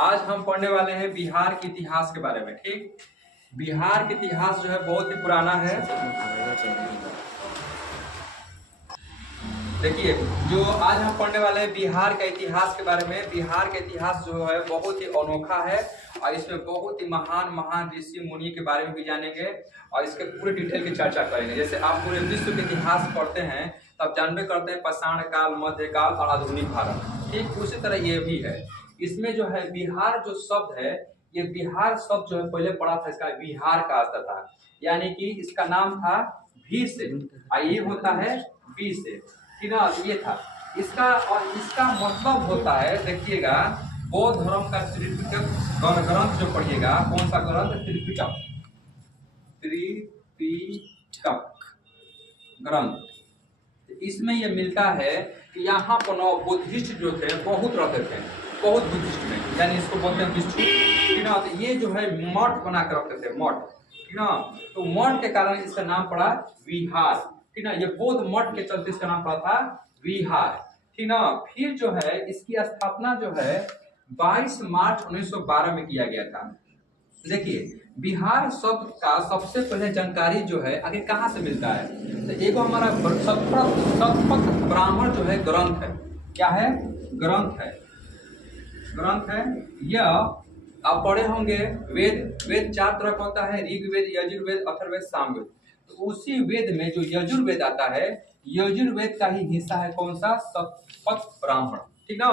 आज हम पढ़ने वाले हैं बिहार के इतिहास के बारे में। ठीक, बिहार का इतिहास जो है बहुत ही पुराना है। देखिए, जो आज हम पढ़ने वाले हैं बिहार का इतिहास के बारे में। बिहार का इतिहास जो है बहुत ही अनोखा है और इसमें बहुत ही महान महान ऋषि मुनि के बारे में भी जानेंगे और इसके पूरे डिटेल की चर्चा करेंगे। जैसे आप पूरे विश्व के इतिहास पढ़ते हैं तब जानबे करते हैं पाषाण काल, मध्यकाल और आधुनिक भारत। ठीक उसी तरह ये भी है। इसमें जो है बिहार जो शब्द है, ये बिहार शब्द जो है पहले पढ़ा था, इसका बिहार का अर्थ था, यानी कि इसका नाम था भी से, ये होता है बी से, ठीक ना। ये था इसका, और इसका मतलब होता है, देखिएगा, बौद्ध धर्म का त्रिपिटक ग्रंथ जो पढ़िएगा, कौन सा ग्रंथ? त्रिपिटक, त्रिपिटक ग्रंथ। इसमें ये मिलता है कि यहाँ पर बुद्धिस्ट जो थे बहुत रहते थे, बहुत बुद्धिस्ट में, यानी इसको बोलते हैं भिक्षु, ठीक ना। तो ये जो है मठ बना कर रखते थे, मठ, ठीक ना। तो मठ के कारण इसका नाम पड़ा बिहार, ठीक ना। ये बौद्ध मठ के चलते इसका नाम पड़ा था बिहार, ठीक ना। फिर जो है इसकी स्थापना जो है 22 मार्च 1912 में किया गया था। देखिए, बिहार शब्द का सबसे पहले जानकारी जो है आगे कहाँ से मिलता है, तो एक हमारा शतपथ ब्राह्मण जो है ग्रंथ है। क्या है? ग्रंथ है, ग्रंथ है। यह आप पढ़े होंगे, वेद 4 तरह का होता है, ऋग्वेद, यजुर्वेद, अथर्ववेद, सामवेद। तो उसी वेद में जो यजुर्वेद आता है, यजुर्वेद का ही हिस्सा है कौन सा? शतपथ ब्राह्मण, ठीक ना।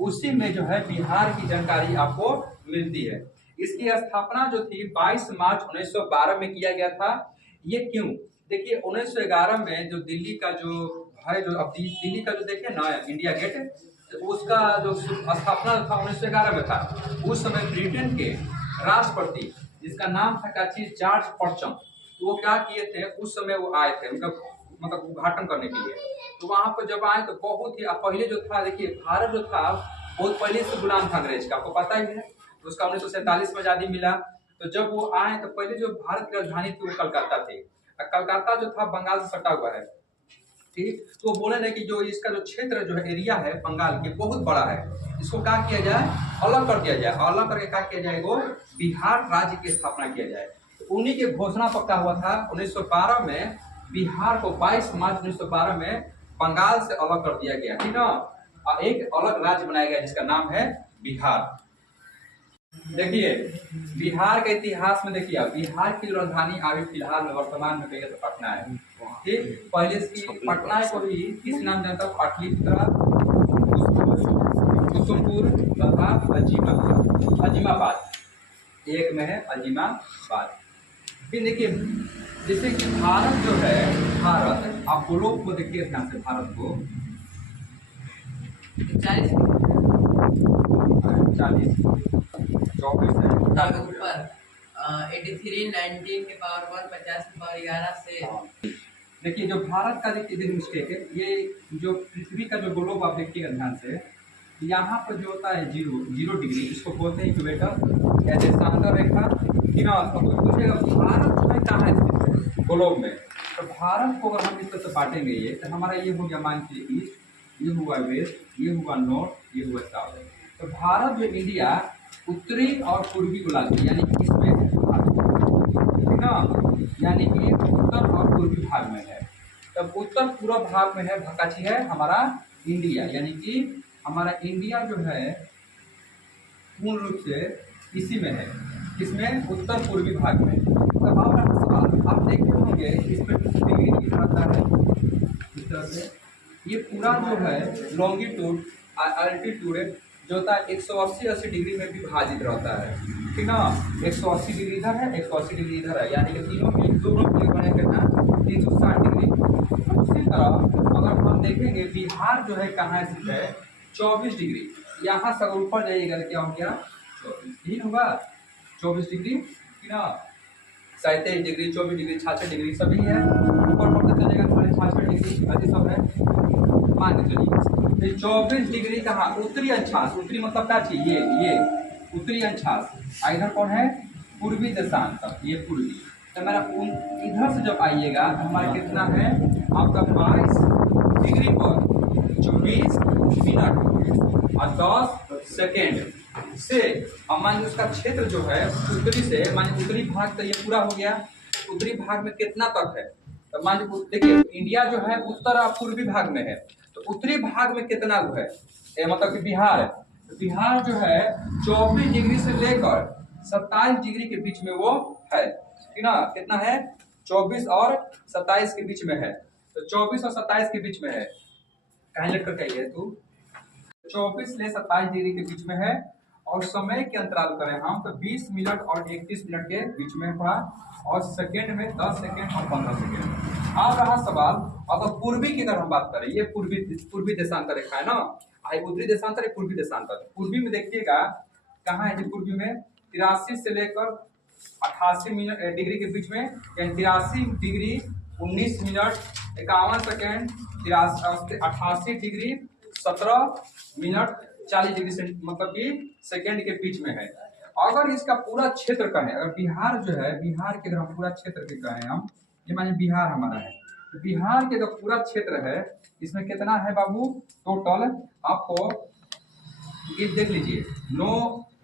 उसी में जो है बिहार की जानकारी आपको मिलती है। इसकी स्थापना जो थी 22 मार्च 1912 में किया गया था। ये क्यों? देखिए, 1911 में जो दिल्ली का जो है, जो अब दिल्ली का जो देखे ना इंडिया गेट, तो उसका जो स्थापना था 1911 में था। उस समय ब्रिटेन के राष्ट्रपति, जिसका नाम था क्या चीज, जॉर्ज परचम, तो वो क्या किए थे उस समय, वो आए थे मतलब उद्घाटन करने के लिए। तो वहां पर जब आए तो बहुत ही पहले जो था, देखिए भारत जो था बहुत पहले से गुलाम था अंग्रेज का, आपको पता ही है। तो उसका 1947 में आजादी मिला। तो जब वो आए तो पहले जो भारत की राजधानी थी वो कलकत्ता थी। कलकत्ता जो था बंगाल से सटा हुआ है, ठीक। तो बोले ना कि जो इसका जो क्षेत्र जो है, एरिया है बंगाल के, बहुत बड़ा है, इसको क्या किया जाए, अलग कर दिया जाए। अलग करके क्या किया जाए, वो बिहार राज्य की स्थापना किया जाए। तो उन्हीं के घोषणा पक्का हुआ था 1912 में। बिहार को 22 मार्च 1912 में बंगाल से अलग कर दिया गया, ठीक ना। और एक अलग राज्य बनाया गया जिसका नाम है बिहार। देखिए, बिहार के इतिहास में देखिए, बिहार की राजधानी अभी फिलहाल में वर्तमान में कहिए तो पटना है, ठीक। पहले इसकी पटना को ही किस नाम जानता? पाटलिपुत्रा, कुसुमपुर तथा अजीमाबाद, एक में है अजीमाबाद। फिर देखिए, जैसे कि भारत जो है, भारत, आप ग्लोब को देखिए ध्यान से, भारत को 40 24 है ऊपर, 83 19 के पावर 1 50 के पावर 11 से। देखिए, जो भारत का देखिए मिस्टेक है, ये जो पृथ्वी का जो ग्लोब आप देखिएगा ध्यान से, यहाँ पर जो होता है 0 डिग्री, इसको बोलते हैं इक्वेटर या देशांतर रेखा, कि ना। तो पूछेगा भारत जो है कहाँ है ग्लोब में, तो भारत को अगर हम इस तरह से बांटेंगे, ये तो हमारा ये हो गया, मान लीजिए ईस्ट, ये हुआ वेस्ट, ये हुआ नॉर्थ, ये हुआ साउथ। तो भारत जो इंडिया उत्तरी और पूर्वी गोलार्ध, यानी कि इसमें है, ठीक ना, यानी कि उत्तर और पूर्वी भाग में है। तब उत्तर पूर्व भाग में है भकाची है हमारा इंडिया, यानी कि हमारा इंडिया जो है पूर्ण रूप से इसी में है, इसमें उत्तर पूर्वी भाग में। तब आप देखते होंगे इसमें डिग्री दिखाता है इस तरह से। ये पूरा जो है लॉन्गिट्यूड अल्टीट्यूड जो होता है 180 डिग्री में विभाजित रहता है, ठीक ना। 180 डिग्री इधर है, 180 डिग्री इधर है, यानी कि दोनों प्लेट बने कितना 360 डिग्री। उसी तरह अगर हम देखेंगे बिहार जो है कहाँ स्थित है, 24 डिग्री। यहाँ से अगर ऊपर जाइएगा तो क्या हो गया, 24 होगा, 24 डिग्री, ठीक ना। 37 डिग्री, 24 डिग्री, 66 डिग्री सभी है। ऊपर पड़ता चलेगा 66 डिग्री, अभी सब है, मान के चलिए। 24 डिग्री कहाँ? उत्तरी अक्षांश, उत्तरी मतलब क्या चाहिए, ये उत्तरी अक्षांश। इधर कौन है? पूर्वी देशांतर, ये पूर्वी। तो मेरा इधर से जब आइएगा तो हमारा कितना है आपका 22 डिग्री पर 24 मिनट और 10 सेकेंड से, अब मान लीजिए उसका क्षेत्र जो है उत्तरी से, मान लीजिए उत्तरी भाग तो ये पूरा हो गया, उत्तरी भाग में कितना तक है, तो मान लीजिए देखिए इंडिया जो है उत्तर और पूर्वी भाग में है, तो उत्तरी भाग में कितना वो है, मतलब कि बिहार है, तो बिहार जो है 24 डिग्री से लेकर 27 डिग्री के बीच में वो है, ठीक ना, कितना है 24 और 27 के बीच में है, तो 24 और 27 के बीच में है, कहीं लिख कर कहिए तू 24 से 27 डिग्री के बीच में है, और समय के अंतराल करें हम तो 20 मिनट और 31 मिनट के बीच में पड़ा, और सेकेंड में 10 सेकेंड और 15 सेकेंड। अब रहा सवाल, अगर पूर्वी की अगर हम बात करें, ये पूर्वी देशांतर रेखा है ना, आई उत्तरी देशांतर है, पूर्वी देशांतर, पूर्वी में देखिएगा कहाँ है, पूर्वी में 83 से लेकर 88 डिग्री के बीच में, यानी 83 degree 19 minute 51 second, 88 degree 17 minute 40 degree से मतलब कि सेकेंड के बीच में है। अगर इसका पूरा क्षेत्र कहें, अगर बिहार जो है, बिहार के अगर हम पूरा क्षेत्र के कहें हम, ये मानिए बिहार हमारा है, तो बिहार के जो पूरा क्षेत्र है इसमें कितना है बाबू, टोटल आपको ये देख लीजिए,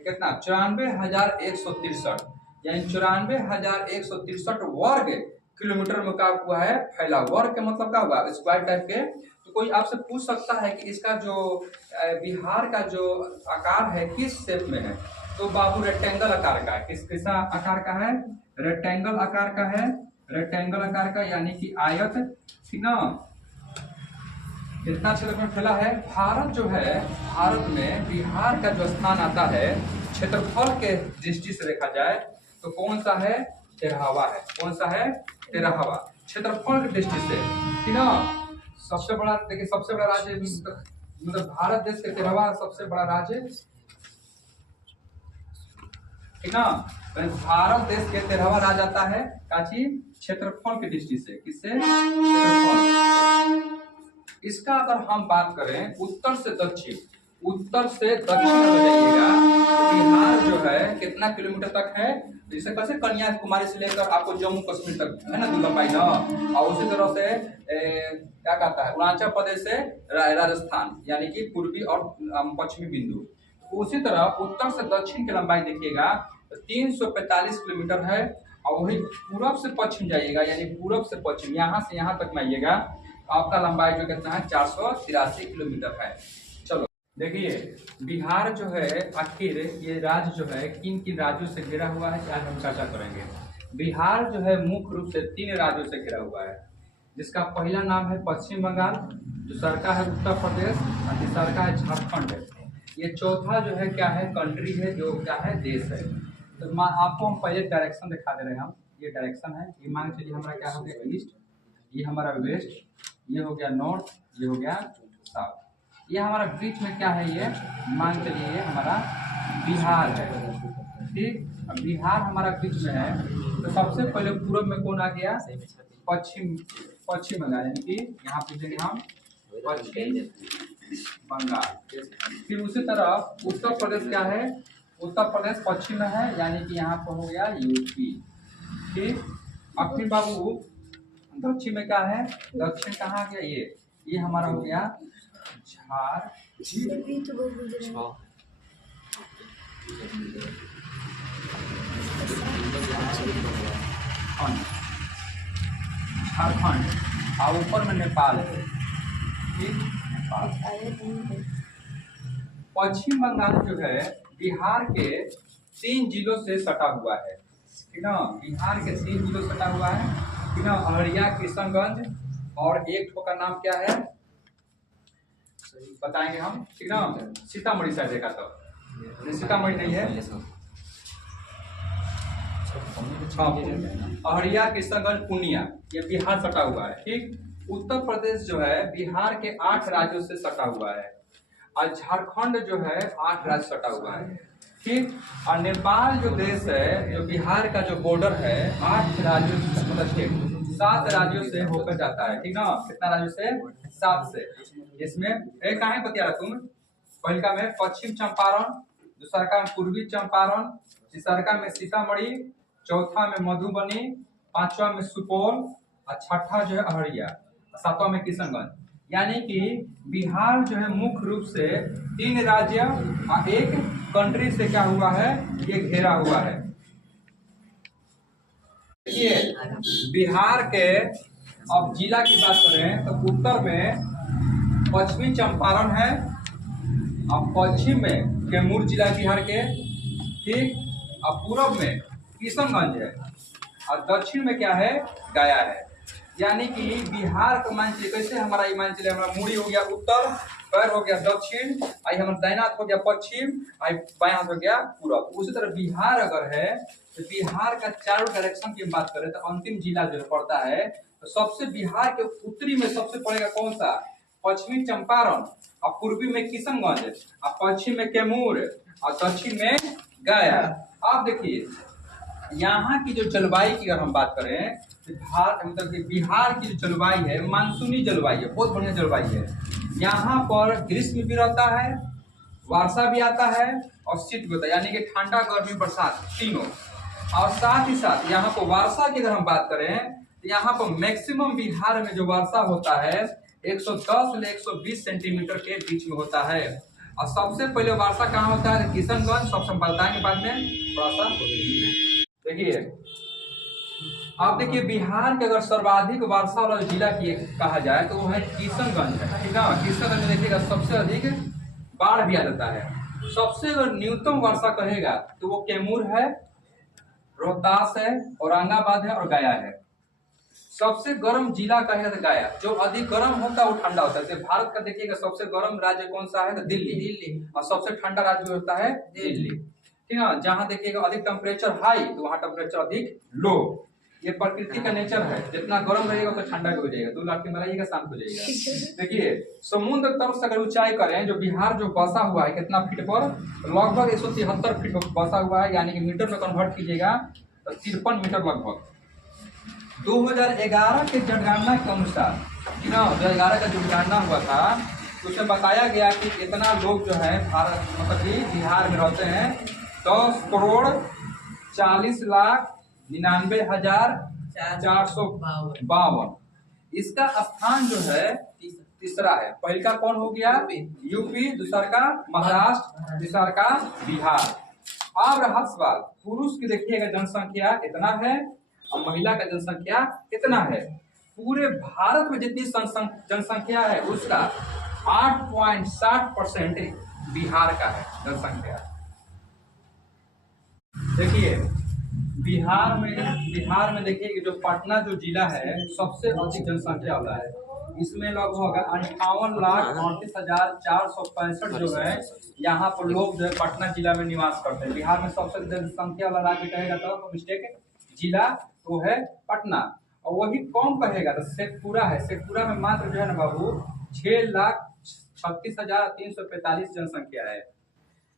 कितना 94,163, यानी 94,163 वर्ग किलोमीटर में क्या हुआ है, फैला। वर्ग के मतलब क्या हुआ, स्क्वायर टाइप के। तो कोई आपसे पूछ सकता है कि इसका जो बिहार का जो आकार है किस शेप में है, तो बाबू रेक्टेंगल आकार का है। किस आकार का है, रेक्टेंगल आकार का है, रेक्टेंगल आकार का, यानी कि आयत, ठीक ना। कितना क्षेत्र में फैला है, भारत जो है, भारत में बिहार का जो स्थान आता है क्षेत्रफल के दृष्टि से देखा जाए तो कौन सा है, 13वां है। कौन सा है, 13वां क्षेत्रफल की दृष्टि से, ठीक ना। सबसे बड़ा देखिए, सबसे बड़ा राज्य मतलब भारत देश के 13वां सबसे बड़ा राज्य, ठीक ना। भारत देश के 13वां राज्य आता है काची, क्षेत्रफल की दृष्टि से। किससे, क्षेत्रफल। इसका अगर हम बात करें उत्तर से दक्षिण, उत्तर से दक्षिण हो जाइएगा, बिहार जो है कितना किलोमीटर तक है, जैसे कैसे कन्याकुमारी से लेकर आपको जम्मू कश्मीर तक है ना, दूर पाई ना। और उसी तरह से क्या कहता है, अरुणाचल प्रदेश से राजस्थान, यानी कि पूर्वी और पश्चिमी बिंदु। उसी तरह उत्तर से दक्षिण की लंबाई देखिएगा 345 किलोमीटर है, और वही पूरब से पश्चिम जाइएगा, यानी पूरब से पश्चिम यहाँ से यहाँ तक में आइएगा, आपका लंबाई जो कितना है 483 किलोमीटर है। चलो देखिए, बिहार जो है आखिर ये राज्य जो है किन किन राज्यों से घिरा हुआ है, आज हम चर्चा करेंगे। बिहार जो है मुख्य रूप से 3 राज्यों से घिरा हुआ है, जिसका पहला नाम है पश्चिम बंगाल, दूसरा का है उत्तर प्रदेश, और तीसरा का है झारखंड है। ये चौथा जो है क्या है, कंट्री है, जो क्या है, देश है। तो आपको हम पहले डायरेक्शन दिखा दे रहे हैं हम, ये डायरेक्शन है, ये मान चलिए हमारा क्या हो गया ईस्ट, ये हमारा वेस्ट, ये हो गया नॉर्थ, ये हो गया साउथ। ये हमारा बीच में क्या है, ये मान चलिए ये हमारा बिहार है, ठीक। अब बिहार हमारा बीच में है, तो सबसे पहले पूर्व में कौन आ गया, पश्चिम बंगाल, यानी कि यहाँ पूछेंगे हम पश्चिम बंगाल। फिर उसी तरह उत्तर प्रदेश क्या है, उत्तर प्रदेश पश्चिम में है, यानी कि यहाँ पर हो गया यूपी, ठीक। अब फिर बाबू दक्षिण में क्या है, दक्षिण कहाँ गया, ये हमारा हो गया झारखंड, और ऊपर में नेपाल है, ठीक, नेपाल। पश्चिम बंगाल जो है बिहार के 3 जिलों से सटा हुआ है, ठीक ना। बिहार के 3 जिलों से सटा हुआ है, ठीक ना, अररिया, किशनगंज, और एक का नाम क्या है बताएंगे हम, ठीक ना, सीतामढ़ी साइड देखा, तो सीतामढ़ी नहीं है, अररिया, किशनगंज, पूर्णिया, ये बिहार सटा हुआ है, ठीक। उत्तर प्रदेश जो है बिहार के 8 राज्यों से सटा हुआ है, और झारखंड जो है 8 राज्य सटा हुआ है, ठीक। और नेपाल जो देश है, जो बिहार का जो बॉर्डर है 8 राज्यों मतलब 7 राज्यों से होकर जाता है, ठीक ना। कितना राज्यों से, 7 से। इसमें एक कहाँ बतिया रहा तुम, पहला में पश्चिम चंपारण, दूसरा का में पूर्वी चंपारण, तीसरा का में सीतामढ़ी, चौथा में मधुबनी, 5वां में सुपौल, और 6ठा जो है अररिया, 7वां में किशनगंज। यानी कि बिहार जो है मुख्य रूप से 3 राज्य और एक कंट्री से क्या हुआ है, ये घेरा हुआ है। देखिए बिहार के अब जिला की बात करें तो उत्तर में पश्चिमी चंपारण है और पश्चिम में कैमूर जिला बिहार के, ठीक, और पूर्व में किशनगंज है और दक्षिण में क्या है, गया है। यानी कि बिहार का मान लीजिए कैसे हमारा ये मान लीजिए हमारा मुड़ी हो गया उत्तर, पैर हो गया दक्षिण, आई हमारा दाहिना हाथ हो गया पश्चिम, आई बाएं हाथ हो गया पूरब। उसी तरह बिहार अगर है तो बिहार का चारों डायरेक्शन की बात करें तो अंतिम जिला जो पड़ता है तो सबसे बिहार के उत्तरी में सबसे पड़ेगा कौन सा, पश्चिमी चंपारण, और पूर्वी में किशनगंज, और पश्चिम में कैमूर, और दक्षिण में गया। आप देखिए यहाँ की जो जलवायु की अगर हम बात करें तो भारत मतलब कि बिहार की जो जलवायु है मानसूनी जलवायु है, बहुत बढ़िया जलवायु है। यहाँ पर ग्रीष्म भी रहता है, वर्षा भी आता है और शीत भी होता है, यानी कि ठंडा गर्मी बरसात तीनों। और साथ ही साथ यहाँ पर वर्षा की अगर हम बात करें तो यहाँ पर मैक्सिमम बिहार में जो वर्षा होता है 110 से 120 सेंटीमीटर के बीच में होता है। और सबसे पहले वर्षा कहाँ होता है, किशनगंज, सबसे हम बताएंगे बाद में थोड़ा सा। देखिए आप देखिए बिहार के अगर सर्वाधिक वर्षा वाला जिला की कहा जाए तो वो है किशनगंज है, ठीक है। किशनगंज में देखिएगा सबसे अधिक बाढ़ भी आ जाता है। सबसे अगर न्यूनतम वर्षा कहेगा तो वो कैमूर है, रोहतास है, औरंगाबाद है और गया है। सबसे गर्म जिला कहेगा तो गया, जो अधिक गर्म होता है वो ठंडा होता है। भारत का देखिएगा सबसे गर्म राज्य कौन सा है तो दिल्ली, और सबसे ठंडा राज्य होता है दिल्ली, ठीक है। जहाँ देखिएगा अधिक टेम्परेचर हाई तो वहाँ टेम्परेचर अधिक लो। ये प्रकृति का नेचर है, जितना गर्म रहेगा तो ठंडा भी हो जाएगा, 2 लाख बनाइएगा शांत हो जाएगा। देखिए समुद्र तल से अगर ऊंचाई करें, जो बिहार जो बसा हुआ है कितना फीट पर, लगभग 173 फीट बसा हुआ है, यानी कि मीटर में कन्वर्ट कीजिएगा तो 53 मीटर लगभग। 2011 के जनगणना के अनुसार, 2011 का जो जनगणना हुआ था उसमें बताया गया कि इतना लोग जो है भारत मतलब कि बिहार में रहते हैं 10,99,452। इसका स्थान जो है तीसरा है। पहला कौन हो गया, यूपी, दूसरा का महाराष्ट्र, तीसरा का बिहार। अब रहा सवाल, पुरुष की देखिएगा जनसंख्या इतना है और महिला का जनसंख्या कितना है। पूरे भारत में जितनी जनसंख्या है उसका 8.60% बिहार का है जनसंख्या। देखिए बिहार में देखिए कि जो पटना जो जिला है सबसे अधिक जनसंख्या वाला है। इसमें लगभग 58,38,465 जो है यहाँ पर लोग जो है पटना जिला में निवास करते हैं। बिहार में सबसे जनसंख्या वाला राज्य कहेगा तो मिस्टेक जिला तो है पटना, और वही कम कहेगा तो शेखपुरा है। शेखपुरा में मात्र जो है ना बाबू 6,36,345 जनसंख्या है।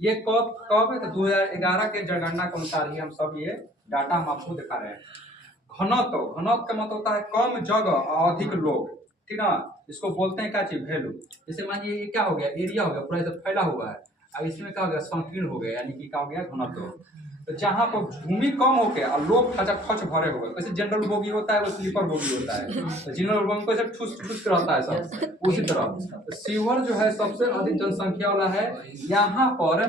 ये कब है तो 2011 के जनगणना के अनुसार ही हम सब ये डाटा हम आपको दिखा रहे हैं। घनत्व का मतलब होता है कम जगह और अधिक लोग, ठीक ना। इसको बोलते हैं क्या चीज, वैल्यू। जैसे मानिए ये क्या हो गया, एरिया हो गया, पूरा इधर फैला हुआ है, और इसमें क्या हो गया, संकीर्ण हो गया, यानी कि क्या हो गया, घनत्व। तो जहाँ पर भूमि कम हो गया और लोग खच भरे हो गए, जैसे जनरल बोगी होता है वो स्लीपर बोगी होता है, तो जनरल बोगी को ठुस रहता है सब, उसी तरह सीवर जो है सबसे अधिक जनसंख्या वाला है। यहाँ पर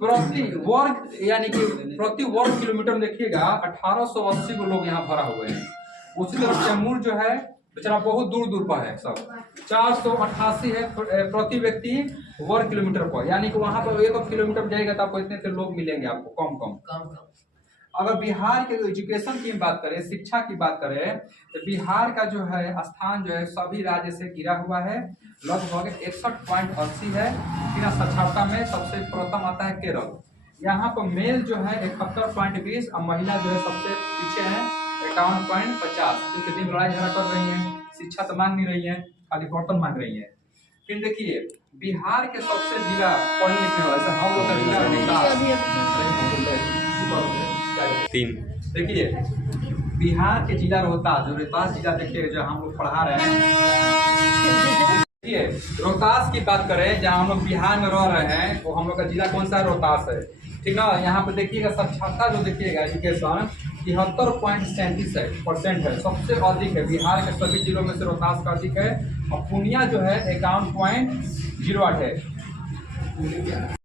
प्रति वर्ग यानी कि प्रति वर्ग किलोमीटर देखिएगा 1880 लोग यहाँ भरा हुए हैं। उसी तरह कैमूर जो है बेचारा बहुत दूर पर है, सब 488 है प्रति व्यक्ति वर्ग किलोमीटर पर, यानी कि वहां पर 1 किलोमीटर जाएगा तो आपको इतने लोग मिलेंगे आपको कम। अगर बिहार के एजुकेशन की बात करें, शिक्षा की बात करें, तो बिहार का जो है स्थान जो है सभी राज्य से गिरा हुआ है, लगभग 61.80 है। साक्षरता में सबसे प्रथम आता है केरल। यहाँ पर मेल जो है 71.20 और महिला जो है सबसे पीछे है 51.50, क्योंकि दिन लड़ाई झगड़ा कर रही है, शिक्षा तो मांग नहीं रही है, खाली बर्तन मांग रही है। फिर देखिए बिहार के सबसे जिला पढ़ने लिखने वाले हम लोग का जिला 3। देखिए बिहार के जिला रोहतास, जो रोहतास जिला देखिए जो हम लोग पढ़ा रहे हैं। देखिए रोहतास की बात करें, जहाँ हम लोग बिहार में रह रहे हैं, वो हम लोग का जिला कौन सा है, रोहतास है, ठीक ना। यहाँ पर देखिएगा साक्षरता जो देखिएगा एजुकेशन 73.37% है, सबसे अधिक है। बिहार के सभी जिलों में से रोहतास का अधिक है और पुनिया जो है 51.08 है।